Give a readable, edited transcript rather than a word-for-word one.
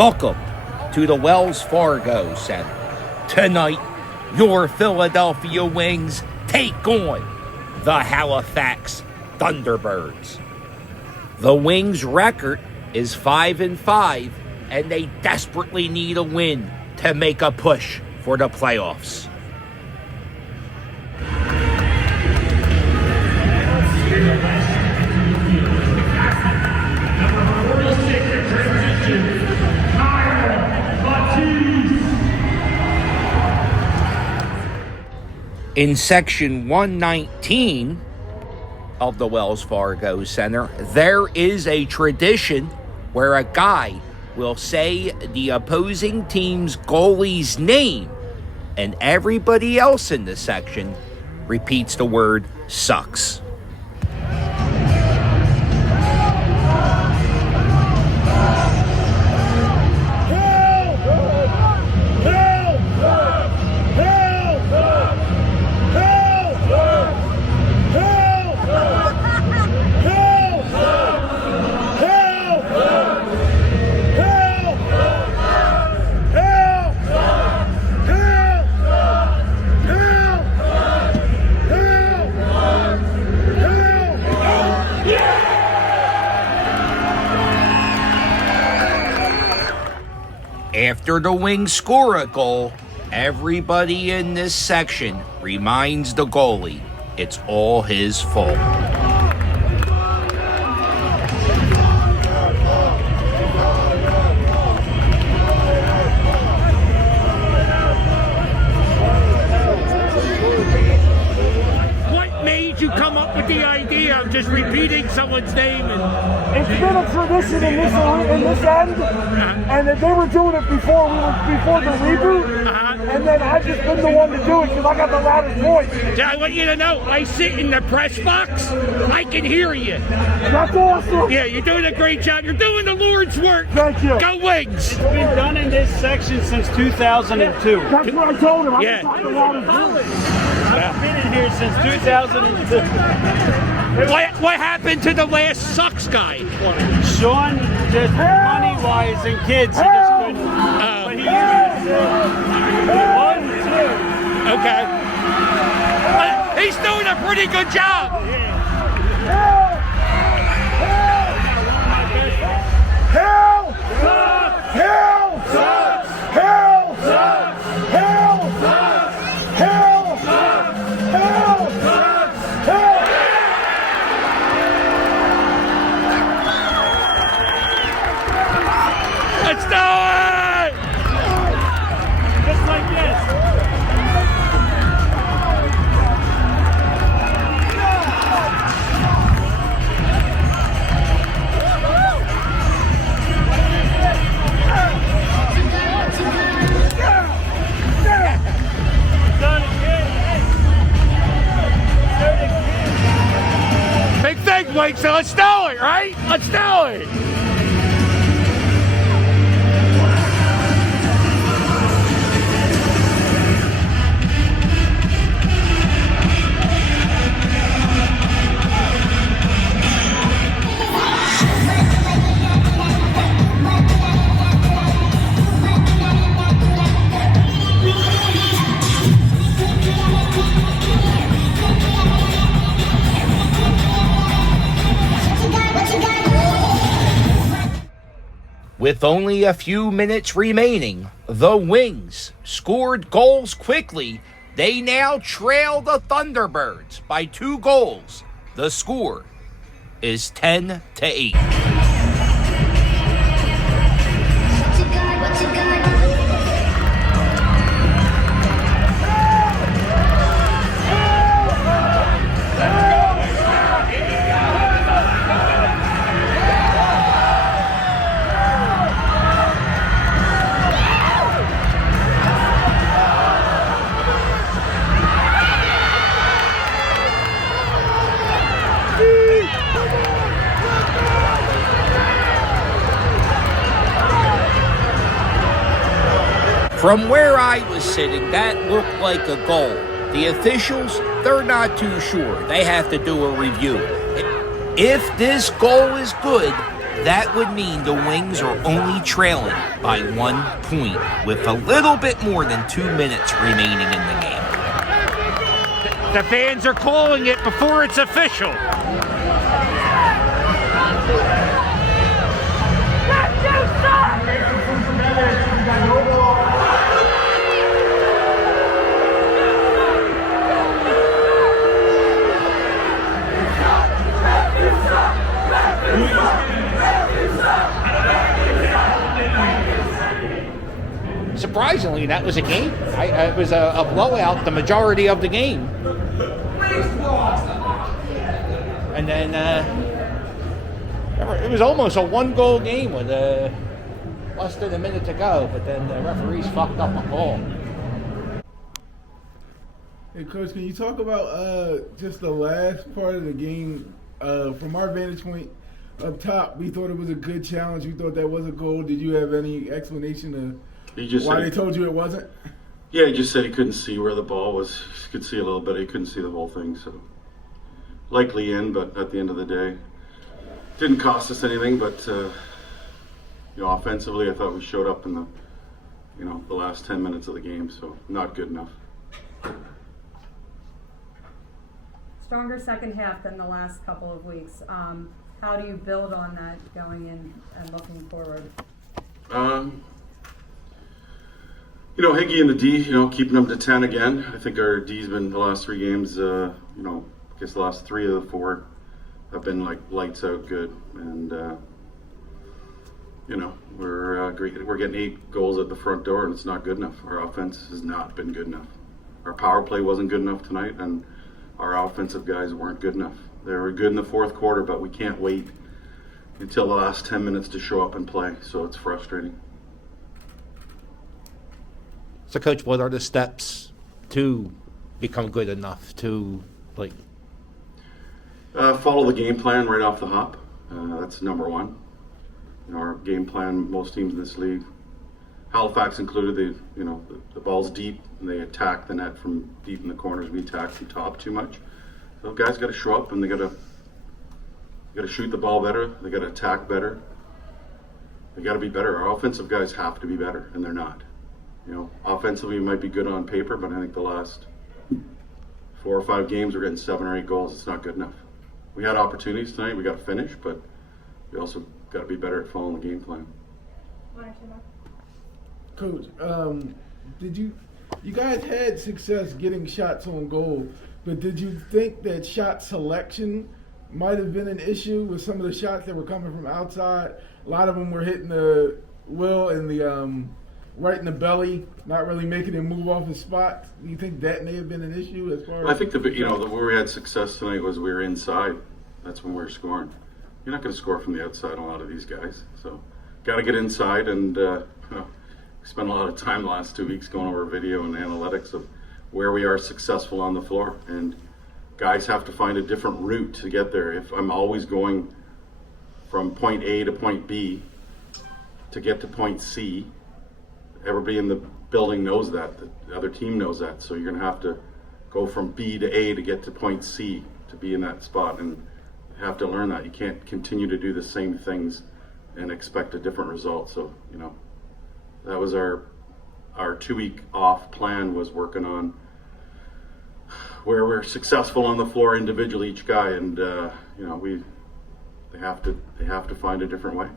Welcome to the Wells Fargo Center. Tonight, your Philadelphia Wings take on the Halifax Thunderbirds. The Wings' record is 5-5, and they desperately need a win to make a push for the playoffs. In section 119 of the Wells Fargo Center, there is a tradition where a guy will say the opposing team's goalie's name, and everybody else in the section repeats the word sucks. After the Wings score a goal, everybody in this section reminds the goalie it's all his fault. What made you come up with the idea of just repeating someone's name? It's been a tradition in this end, and that they were doing it before the reboot, and then I've just been the one to do it because I got the loudest voice. I want you to know, I sit in the press box, I can hear you. That's awesome. Yeah, you're doing a great job. You're doing the Lord's work. Thank you. Go Wings. It's been done in this section since 2002. That's what I told him. Yeah. I got the loudest voice. I've been in here since 2002. What happened to the last sucks guy? Sean, just money-wise and kids, he just couldn't. But he used one, two. Okay. He's doing a pretty good job. Hell! Hell! Hell! Hell! Hell! Hell! Hell! Let's do it! Just like this. Big thing, Wink, so let's do it, right? Let's do it! With only a few minutes remaining, the Wings scored goals quickly. They now trail the Thunderbirds by 2 goals. The score is 10-8. From where I was sitting, that looked like a goal. The officials, they're not too sure. They have to do a review. If this goal is good, that would mean the Wings are only trailing by 1 point with a little bit more than 2 minutes remaining in the game. The fans are calling it before it's official. Surprisingly, that was a game. It was a blowout the majority of the game. And then it was almost a 1-goal game with less than a minute to go, but then the referees fucked up a goal. Hey, Coach, can you talk about just the last part of the game? From our vantage point up top, we thought it was a good challenge. We thought that was a goal. Did you have any explanation of why they told you it wasn't? Yeah, he just said he couldn't see where the ball was. He could see a little bit. He couldn't see the whole thing. So likely in, but at the end of the day, didn't cost us anything. But offensively, I thought we showed up in the last 10 minutes of the game. So not good enough. Stronger second half than the last couple of weeks. How do you build on that going in and looking forward? Higgy and the D, keeping them to 10 again. I think our D's been the last 3 games, I guess the last 3 of the 4 have been like lights out good. And, we're getting 8 goals at the front door and it's not good enough. Our offense has not been good enough. Our power play wasn't good enough tonight and our offensive guys weren't good enough. They were good in the fourth quarter, but we can't wait until the last 10 minutes to show up and play. So it's frustrating. So, Coach, what are the steps to become good enough to, follow the game plan right off the hop. That's number one. Our game plan, most teams in this league, Halifax included, the ball's deep and they attack the net from deep in the corners. We attack from top too much. So guys got to show up and they got to shoot the ball better. They got to attack better. They got to be better. Our offensive guys have to be better, and they're not. Offensively we might be good on paper, but I think the last 4 or 5 games we're getting 7 or 8 goals. It's not good enough. We had opportunities tonight. We got to finish, but we also got to be better at following the game plan. Coach, did you guys had success getting shots on goal, but did you think that shot selection might have been an issue with some of the shots that were coming from outside? A lot of them were hitting the Will and the right in the belly, not really making him move off his spot. Do you think that may have been an issue as far as? I think where we had success tonight was we were inside. That's when we were scoring. You're not going to score from the outside on a lot of these guys. So got to get inside and spent a lot of time the last 2 weeks going over video and analytics of where we are successful on the floor. And guys have to find a different route to get there. If I'm always going from point A to point B to get to point C, everybody in the building knows that. The other team knows that. So you're going to have to go from B to A to get to point C to be in that spot. And you have to learn that. You can't continue to do the same things and expect a different result. So, that was our 2-week off plan, was working on where we're successful on the floor individually, each guy, and they have to find a different way.